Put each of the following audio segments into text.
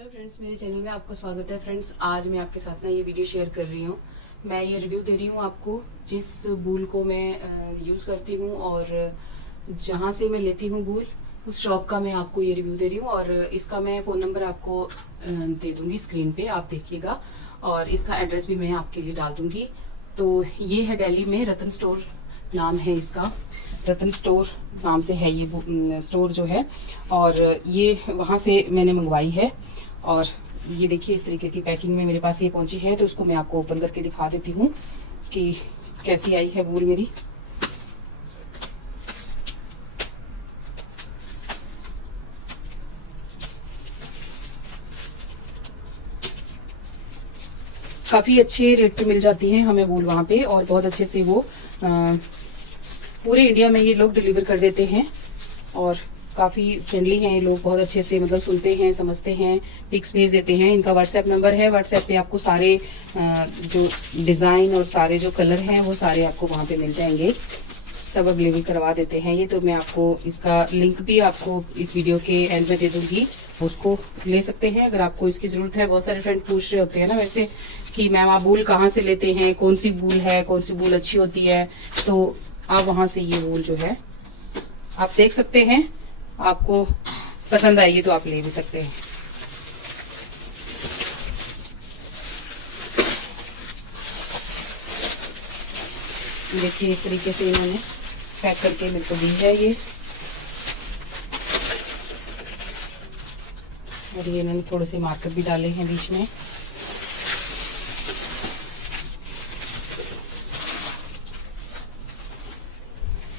Hello friends, मेरे channel में आपका स्वागत है। फ्रेंड्स, आज मैं आपके साथ ना ये वीडियो शेयर कर रही हूँ। मैं ये रिव्यू दे रही हूँ आपको जिस बूल को मैं यूज़ करती हूँ और जहाँ से मैं लेती हूँ बूल, उस शॉप का मैं आपको ये रिव्यू दे रही हूँ। और इसका मैं फ़ोन नंबर आपको दे दूँगी स्क्रीन पे, आप देखिएगा। और इसका एड्रेस भी मैं आपके लिए डाल दूँगी। तो ये है दिल्ली में, रतन स्टोर नाम है इसका। रतन स्टोर नाम से है ये स्टोर जो है, और ये वहाँ से मैंने मंगवाई है। और ये देखिए, इस तरीके की पैकिंग में मेरे पास ये पहुंची है। तो उसको मैं आपको ओपन करके दिखा देती हूँ कि कैसी आई है बूल मेरी। काफ़ी अच्छे रेट पे मिल जाती है हमें बूल वहाँ पे, और बहुत अच्छे से वो पूरे इंडिया में ये लोग डिलीवर कर देते हैं। और काफ़ी फ्रेंडली हैं ये लोग, बहुत अच्छे से मतलब सुनते हैं, समझते हैं, पिक्स भेज देते हैं। इनका व्हाट्सएप नंबर है, व्हाट्सएप पे आपको सारे जो डिज़ाइन और सारे जो कलर हैं वो सारे आपको वहाँ पे मिल जाएंगे, सब अवेलेबल करवा देते हैं ये। तो मैं आपको इसका लिंक भी आपको इस वीडियो के एंड में दे दूंगी, उसको ले सकते हैं अगर आपको इसकी ज़रूरत है। बहुत सारे फ्रेंड पूछ रहे होते हैं ना वैसे कि मैम आप बूल कहाँ से लेते हैं, कौन सी बूल है, कौन सी बूल अच्छी होती है। तो आप वहाँ से ये बूल जो है आप देख सकते हैं, आपको पसंद आएगी तो आप ले भी सकते हैं। देखिए, इस तरीके से इन्होंने पैक करके मेरे को दी है ये। और ये इन्होंने थोड़े से मार्कर भी डाले हैं बीच में।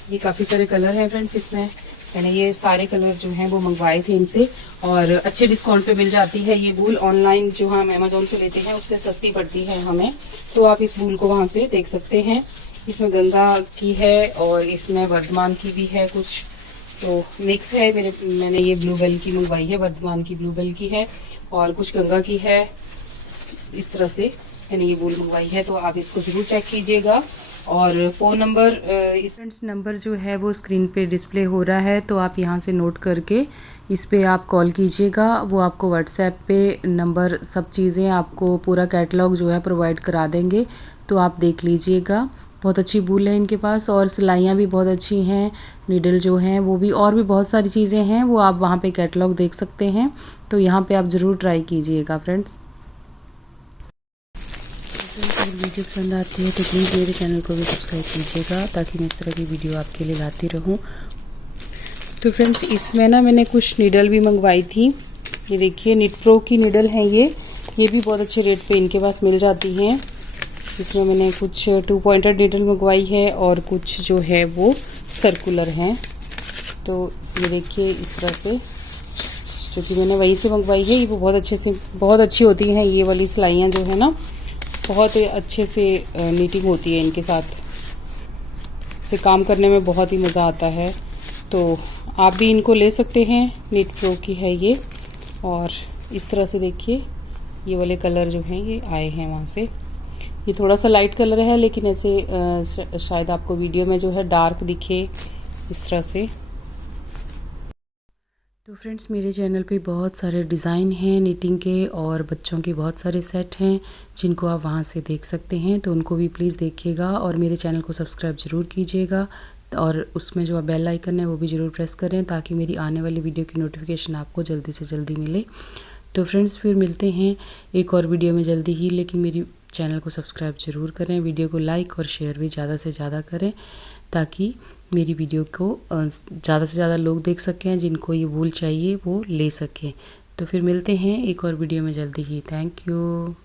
ये काफ़ी सारे कलर हैं फ्रेंड्स इसमें। मैंने ये सारे कलर जो हैं वो मंगवाए थे इनसे, और अच्छे डिस्काउंट पे मिल जाती है ये बूल। ऑनलाइन जो हम अमेजोन से लेते हैं उससे सस्ती पड़ती है हमें। तो आप इस बूल को वहाँ से देख सकते हैं। इसमें गंगा की है और इसमें वर्धमान की भी है कुछ, तो मिक्स है। मैंने ये ब्लूबेल की मंगवाई है, वर्धमान की ब्लूबेल की है, और कुछ गंगा की है। इस तरह से मैंने ये बूल मंगवाई है, तो आप इसको ज़रूर चेक कीजिएगा। और फ़ोन नंबर, इस नंबर जो है वो स्क्रीन पे डिस्प्ले हो रहा है, तो आप यहाँ से नोट करके इस पे आप कॉल कीजिएगा। वो आपको व्हाट्सएप पे नंबर, सब चीज़ें आपको पूरा कैटलॉग जो है प्रोवाइड करा देंगे, तो आप देख लीजिएगा। बहुत अच्छी बूल है इनके पास, और सिलाइयाँ भी बहुत अच्छी हैं, नीडल जो हैं वो भी, और भी बहुत सारी चीज़ें हैं वो आप वहाँ पे कैटलॉग देख सकते हैं। तो यहाँ पे आप ज़रूर ट्राई कीजिएगा फ्रेंड्स। अगर वीडियो पसंद आती है तो प्लीज़ मेरे चैनल को भी सब्सक्राइब कीजिएगा, ताकि मैं इस तरह की वीडियो आपके लिए लाती रहूं। तो फ्रेंड्स, इसमें ना मैंने कुछ नीडल भी मंगवाई थी। ये देखिए, निट प्रो की नीडल है ये भी बहुत अच्छे रेट पे इनके पास मिल जाती हैं। इसमें मैंने कुछ 2 पॉइंटेड नीडल मंगवाई है, और कुछ जो है वो सर्कुलर हैं। तो ये देखिए, इस तरह से, जो कि मैंने वहीं से मंगवाई है, ये वो बहुत अच्छे से, बहुत अच्छी होती हैं ये वाली सिलाइयाँ जो है ना, बहुत अच्छे से नीटिंग होती है इनके साथ, से काम करने में बहुत ही मज़ा आता है। तो आप भी इनको ले सकते हैं, निट प्रो की है ये। और इस तरह से देखिए, ये वाले कलर जो हैं ये आए हैं वहाँ से। ये थोड़ा सा लाइट कलर है, लेकिन ऐसे शायद आपको वीडियो में जो है डार्क दिखे, इस तरह से। तो फ्रेंड्स, मेरे चैनल पे बहुत सारे डिज़ाइन हैं निटिंग के, और बच्चों के बहुत सारे सेट हैं जिनको आप वहाँ से देख सकते हैं। तो उनको भी प्लीज़ देखिएगा, और मेरे चैनल को सब्सक्राइब ज़रूर कीजिएगा। और उसमें जो बेल आइकन है वो भी ज़रूर प्रेस करें, ताकि मेरी आने वाली वीडियो की नोटिफिकेशन आपको जल्दी से जल्दी मिले। तो फ्रेंड्स, फिर मिलते हैं एक और वीडियो में जल्दी ही, लेकिन मेरी चैनल को सब्सक्राइब ज़रूर करें, वीडियो को लाइक और शेयर भी ज़्यादा से ज़्यादा करें, ताकि मेरी वीडियो को ज़्यादा से ज़्यादा लोग देख सकें, जिनको ये बूल चाहिए वो ले सकें। तो फिर मिलते हैं एक और वीडियो में जल्दी ही। Thank you.